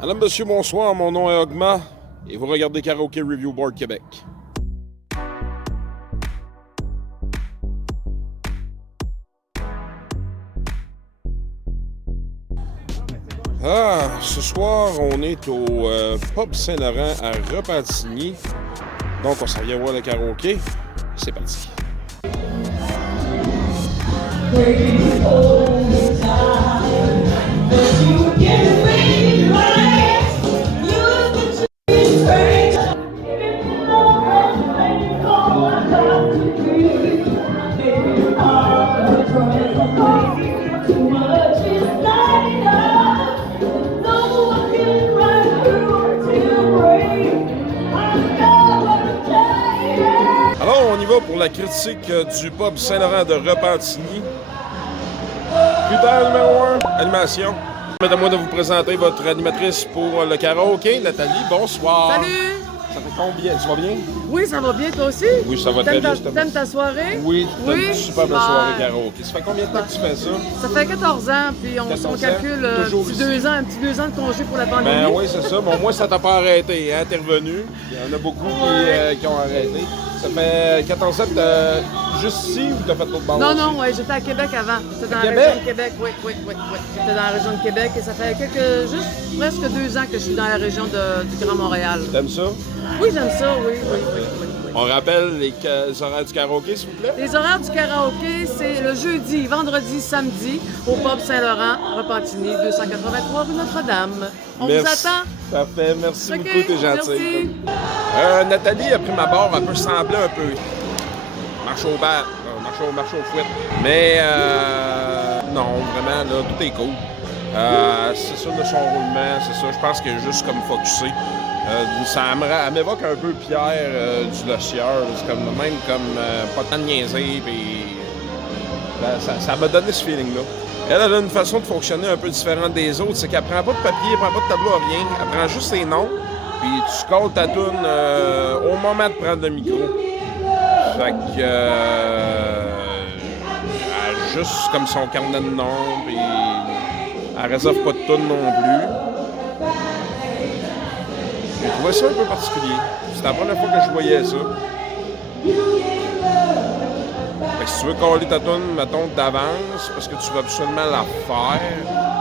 Madame, monsieur, bonsoir, mon nom est Ogma et vous regardez Karaoke Review Board Québec. Ce soir, on est au Pub Saint-Laurent à Repentigny. Donc, on s'en vient voir le karaoké. C'est parti. Alors, on y va pour la critique du Pub Saint-Laurent de Repentigny. Critère numéro 1, animation. Permettez-moi de vous présenter votre animatrice pour le karaoké, Nathalie. Bonsoir. Salut! Ça fait combien? Tu vas bien? Oui, ça va bien, toi aussi? Oui, ça va très bien. T'aimes ta soirée? Oui, oui? Une superbe soirée karaoké. Ça fait combien de temps que tu fais ça? Ça fait 14 ans, puis on 14 calcule ans, un petit 2 ans de congé pour la pandémie. Ben oui, c'est ça. Mais au moins, ça t'a pas arrêté, hein? T'es revenu. Il y en a beaucoup qui ont arrêté. Ça fait 14 ans que t'as juste ici ou t'as fait d'autres bars? Non, ouais, j'étais à Québec avant. J'étais dans la région de Québec, oui. J'étais dans la région de Québec et ça fait juste presque 2 ans que je suis dans la région du Grand Montréal. T'aimes ça? Oui, j'aime ça, oui. On rappelle les horaires du karaoké, s'il vous plaît? Les horaires du karaoké, c'est le jeudi, vendredi, samedi, au Pub Saint-Laurent, Repentigny, 283 rue Notre-Dame. On vous attend. Parfait, merci OK, beaucoup, t'es gentil. Merci. Nathalie a pris ma barre, elle peut sembler un peu marche au bar, marche au fouet. Mais non, vraiment, là, tout est cool. C'est ça de son roulement, c'est ça. Je pense qu'elle est juste comme focusée. Elle m'évoque un peu Pierre du Lossieur. C'est comme même comme pas tant de niaiserie. Ça m'a donné ce feeling-là. Elle a une façon de fonctionner un peu différente des autres. C'est qu'elle prend pas de papier, elle prend pas de tableau, rien. Elle prend juste les noms. Puis tu colles ta toune au moment de prendre le micro. Fait que elle a juste comme son carnet de noms. Puis elle réserve pas de toune non plus. J'ai trouvé ça un peu particulier. C'était la première fois que je voyais ça. Fait que si tu veux coller ta toune, mettons, d'avance, parce que tu veux absolument la faire,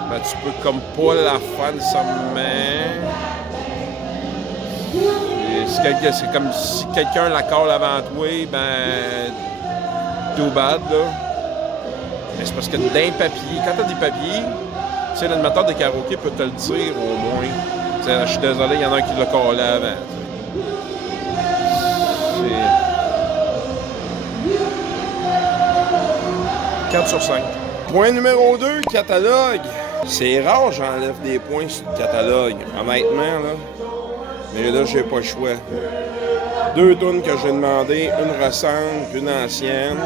ben tu peux comme pas la faire nécessairement. C'est comme si quelqu'un la colle avant toi, ben too bad, là. Mais c'est parce que d'un papier, quand t'as des papiers, tu sais, l'animateur de karaoké peut te le dire au moins. Je suis désolé, il y en a un qui l'a collé avant. C'est 4 sur 5. Point numéro 2, catalogue. C'est rare que j'enlève des points sur le catalogue, honnêtement, là. Mais là, j'ai pas le choix. 2 tunes que j'ai demandé, une récente, une ancienne.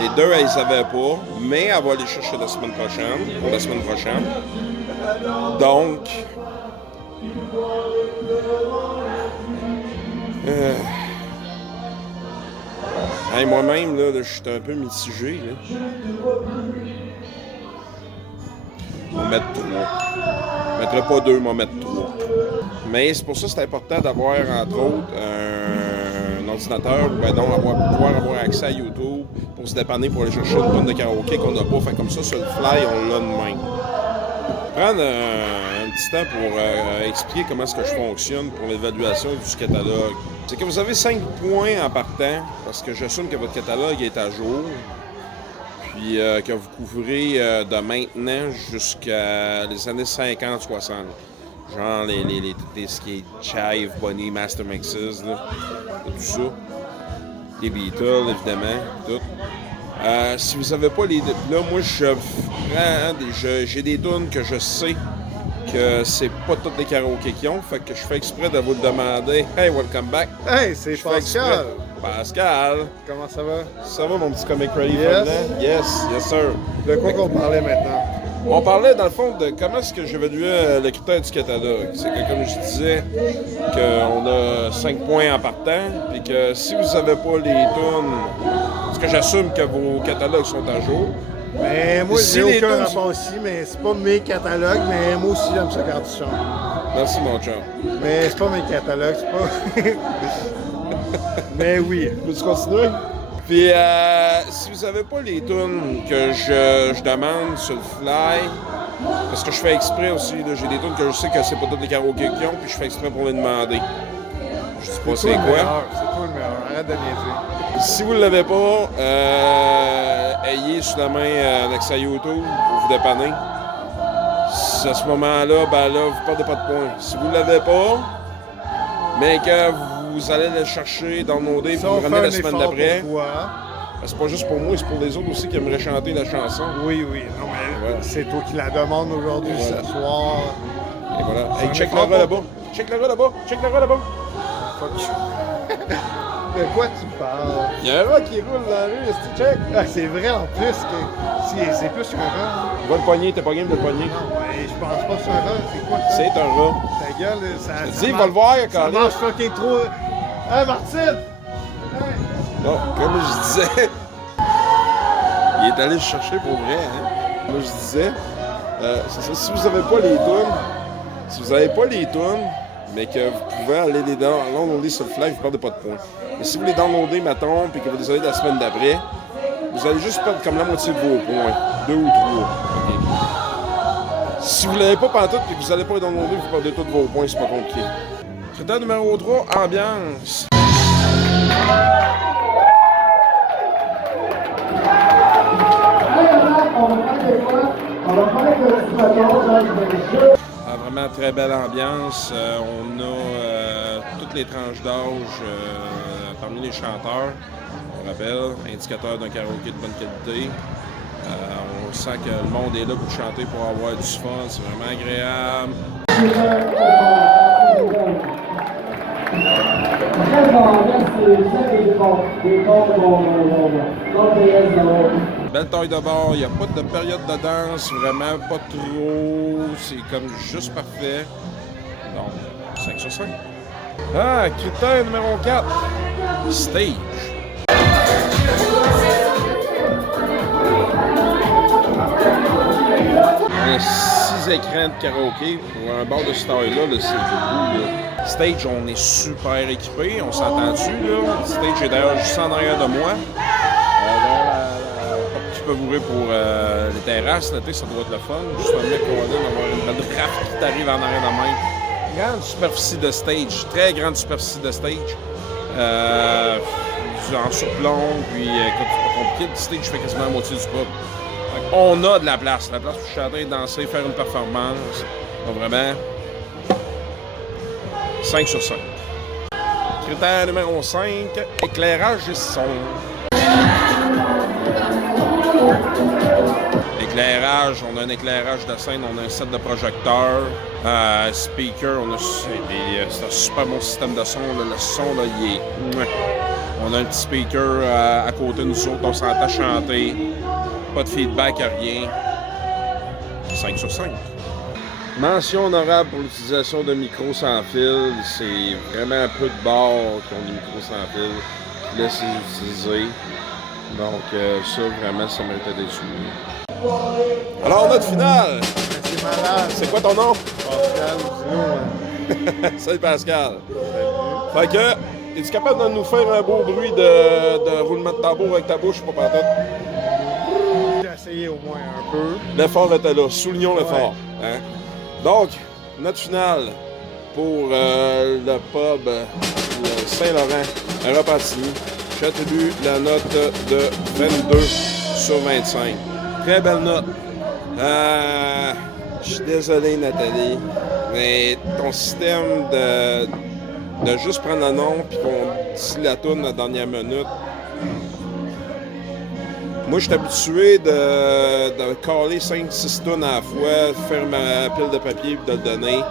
Les 2, elles ne savaient pas, mais elle va les chercher la semaine prochaine, pour la semaine prochaine. Donc, moi-même, là, je suis un peu mitigé. Là. On va mettre 3. Je ne mettrai pas 2, on va mettre 3. Mais c'est pour ça que c'est important d'avoir, entre autres, un ordinateur, ben non, pouvoir avoir accès à YouTube pour se dépanner pour aller chercher une tonne de karaoké qu'on n'a pas. Fait comme ça, sur le fly, on l'a de même. Prendre un petit temps pour expliquer comment est-ce que je fonctionne pour l'évaluation du catalogue. C'est que vous avez 5 points en partant, parce que j'assume que votre catalogue est à jour, puis que vous couvrez de maintenant jusqu'à les années 50-60. Genre les ce qui est Chive, Bonnie, Master Mixes, là, et tout ça. Les Beatles, évidemment, tout. Si vous n'avez pas les... Là, moi, je prends... J'ai des tunes que je sais que c'est pas toutes les karaokés qui ont, fait que je fais exprès de vous le demander. Hey, welcome back! Hey, c'est Pascal! Pascal! Comment ça va? Ça va, mon petit comic ready? Yes. Yes, sir. De quoi qu'on parlait maintenant? On parlait, dans le fond, de comment est-ce que j'évaluais le critère du catalogue. C'est que, comme je disais, qu'on a 5 points en partant, puis que si vous n'avez pas les tunes, parce que j'assume que vos catalogues sont à jour. Ben, moi, Si j'ai les aucun tunes- rapport aussi, mais c'est pas mes catalogues, mais moi aussi, j'aime ça quand tu chantes. Merci, mon chum. Mais c'est pas mes catalogues, c'est pas. Mais oui. Peux-tu continuer? Puis, si vous avez pas les tunes que je demande sur le fly, parce que je fais exprès aussi, là, j'ai des tunes que je sais que c'est pas tous les karaokés qui ont, puis je fais exprès pour les demander. Je sais pas c'est le quoi. meilleur, c'est toi le meilleur. Arrête de niaiser. Si vous ne l'avez pas, ayez sous la main l'accès à YouTube pour vous dépanner. À ce moment-là, ben là, vous ne perdez pas de points. Si vous ne l'avez pas, mais que vous allez le chercher, downloader, puis vous ramener la semaine d'après. C'est pas juste pour moi, c'est pour les autres aussi qui aimeraient chanter la chanson. Oui, oui. Non, mais c'est toi qui la demande aujourd'hui, ce soir. Et voilà. Hey, check le gars là-bas. Check le gars là-bas. Check le gars là-bas. Fuck. De quoi tu parles? Il y a un rat qui roule dans la rue, est-ce que tu check? Ah, c'est vrai en plus que c'est plus qu'un rat. Va le pogner, t'es pas game de le pogner. Non, mais je pense pas que c'est un rat. C'est quoi ça? C'est un rat. Ta gueule, ça. Dis, va le voir, Ça Carlis. marche fucking trop. Hein, Martine? Hey. Non, comme je disais, il est allé le chercher pour vrai. Hein? Comme je disais, c'est ça. Si vous n'avez pas les tunes, mais que vous pouvez aller les downloader sur le fly, vous ne perdez pas de points. Mais si vous les downloadez, mettons, puis que vous les avez la semaine d'après, vous allez juste perdre comme la moitié de vos points. 2 ou 3. Okay. Si vous ne l'avez pas pantoute et que vous n'allez pas les downloader, vous perdez tous vos points, c'est pas compliqué. Critère numéro 3, ambiance. Vraiment très belle ambiance. On a toutes les tranches d'âge parmi les chanteurs. On rappelle, indicateur d'un karaoké de bonne qualité. On sent que le monde est là pour chanter, pour avoir du fun. C'est vraiment agréable. Belle taille de bord, il n'y a pas de période de danse, vraiment pas trop, c'est comme juste parfait. Donc, 5 sur 5. Ah, critère numéro 4, stage. On a 6 écrans de karaoké pour un bar de ce taille-là, c'est beaucoup. Là. Stage, on est super équipé, on s'entend-tu, là? Stage est d'ailleurs juste en arrière de moi. Je peux vous ouvrir pour les terrasses, l'été, ça doit être le fun. Juste un mec qu'on va avoir une belle rafle qui t'arrive en arrière de main. Grande superficie de stage, très grande superficie de stage. En surplomb, puis quand c'est pas compliqué, le stage fait quasiment la moitié du pub. On a de la place pour chanter, danser, faire une performance. Donc vraiment, 5 sur 5. Critère numéro 5, éclairage et son. Éclairage, on a un éclairage de scène, on a un set de projecteurs, speaker, c'est un super bon système de son. Là, le son, là, il est... On a un petit speaker à côté de nous autres, on s'entend chanter. Pas de feedback, rien. 5 sur 5. Mention honorable pour l'utilisation de micros sans fil. C'est vraiment peu de bars qui ont des micros sans fil qui laissent les utiliser. Donc ça, vraiment, ça méritait des sous. Alors, notre finale. C'est malade. C'est quoi ton nom? Pascal, dis-nous. Salut Pascal. Fait que, es-tu capable de nous faire un beau bruit de roulement de tambour avec ta bouche? Pas pantoute. J'ai essayé au moins un peu. L'effort était là. Soulignons l'effort. Hein? Donc, notre finale pour le pub le Saint-Laurent à Repentigny. J'attribue la note de 22 sur 25. Très belle note. Je suis désolé, Nathalie, mais ton système de juste prendre le nom puis qu'on dit la tourne la dernière minute. Moi, je suis habitué de caler 5-6 tonnes à la fois, faire ma pile de papier et de le donner.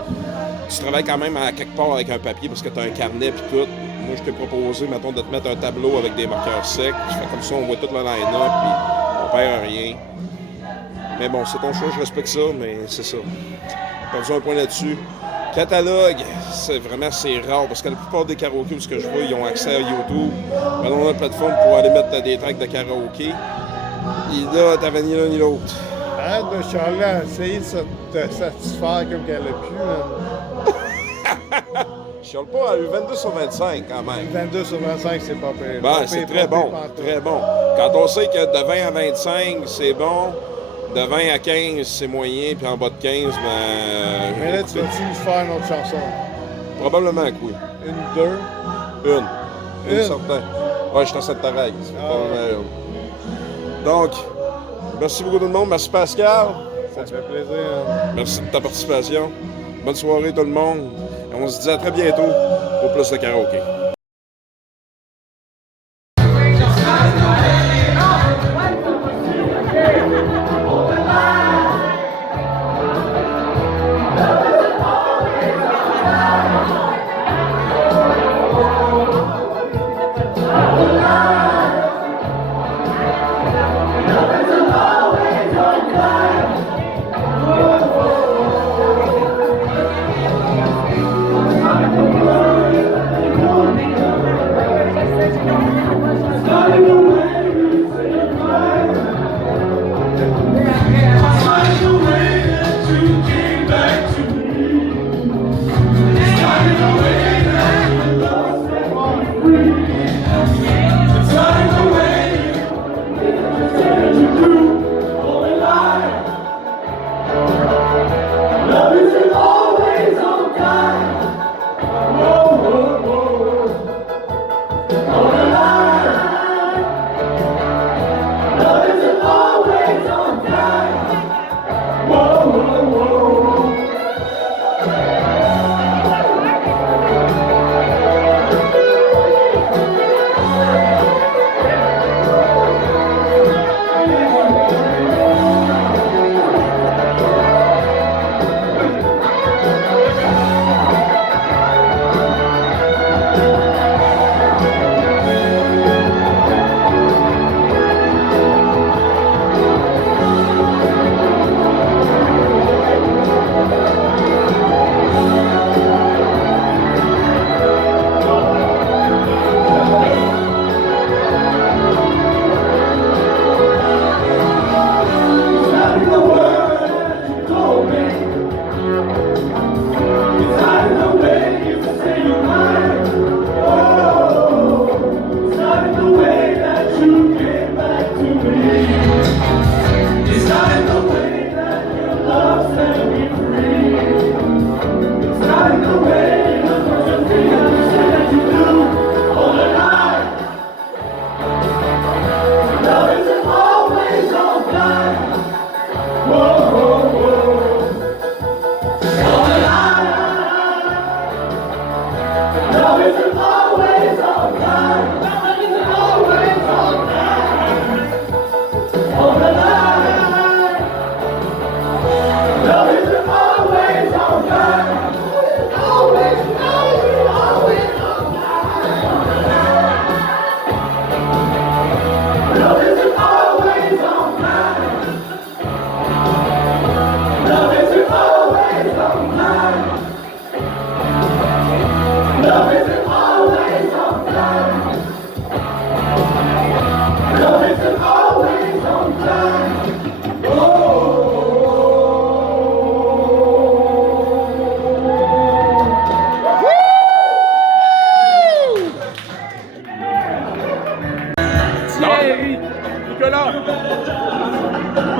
Tu travailles quand même à quelque part avec un papier parce que tu as un carnet et tout. Moi, je t'ai proposé, mettons, de te mettre un tableau avec des marqueurs secs. Comme ça, on voit tout le line-up puis on perd rien. Mais bon, c'est ton choix, je respecte ça, mais c'est ça. J'ai perdu un point là-dessus. Catalogue, c'est rare parce que la plupart des karaokés où je vois, ils ont accès à YouTube. On a une plateforme pour aller mettre des tracks de karaoké. Et là, t'avais ni l'un ni l'autre. Arrête de chialer, essayer de te satisfaire comme qu'elle a pu. Je chiale pas, elle a eu 22 sur 25 quand même. 22 sur 25, c'est pas pire. Ben, c'est très bon, très bon. Quand on sait que de 20 à 25, c'est bon, de 20 à 15, c'est moyen, puis en bas de 15, ben... Mais là, tu vas-tu nous faire une autre chanson? Probablement que oui. Une, deux? Une certain. Ouais, je suis en cette oreille. Donc, merci beaucoup tout le monde. Merci Pascal. Ça fait plaisir. Merci de ta participation. Bonne soirée tout le monde. Et on se dit à très bientôt pour plus de karaoké.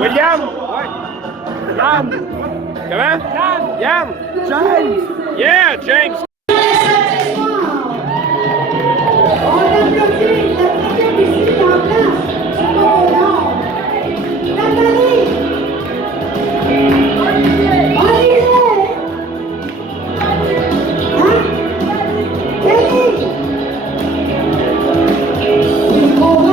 William? Ouais. Yann. Comment? Yann. James. Yeah, James. Oh,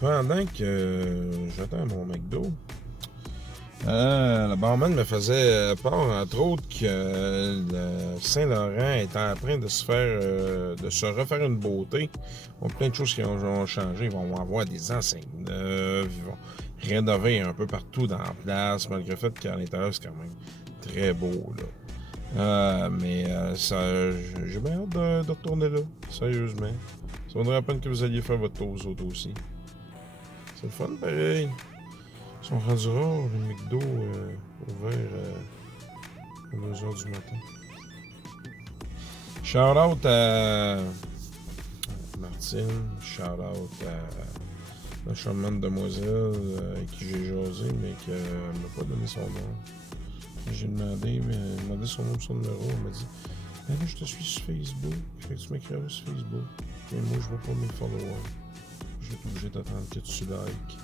Pendant que j'attends mon McDo, le barman me faisait part, entre autres, que le Saint-Laurent est en train de se refaire une beauté. Bon, plein de choses qui ont changé. Ils vont avoir des enseignes neuves, ils vont rénover un peu partout dans la place, malgré le fait qu'à l'intérieur, c'est quand même très beau, là. J'ai bien hâte de retourner là, sérieusement. Ça vaudrait la peine que vous alliez faire votre tour aux autres aussi. C'est le fun, pareil. Ils sont rendus rares, les McDo ouverts à 2h du matin. Shout-out à Martine. Shout-out à la charmante demoiselle avec qui j'ai jasé, mais qui ne m'a pas donné son nom. J'ai demandé son nom et son numéro. Elle m'a dit ben là, je te suis sur Facebook. Fait que tu m'écriras sur Facebook. Mais moi, je vois pas mes followers. Je vais être obligé d'attendre que tu likes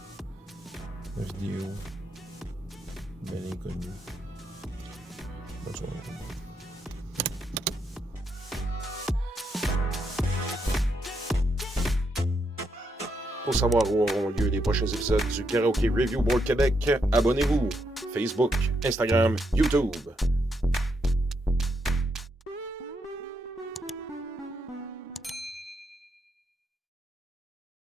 la vidéo. Belle inconnue. Bonne soirée. Pour savoir où auront lieu les prochains épisodes du Karaoke Review Board Québec, abonnez-vous. Facebook, Instagram, YouTube.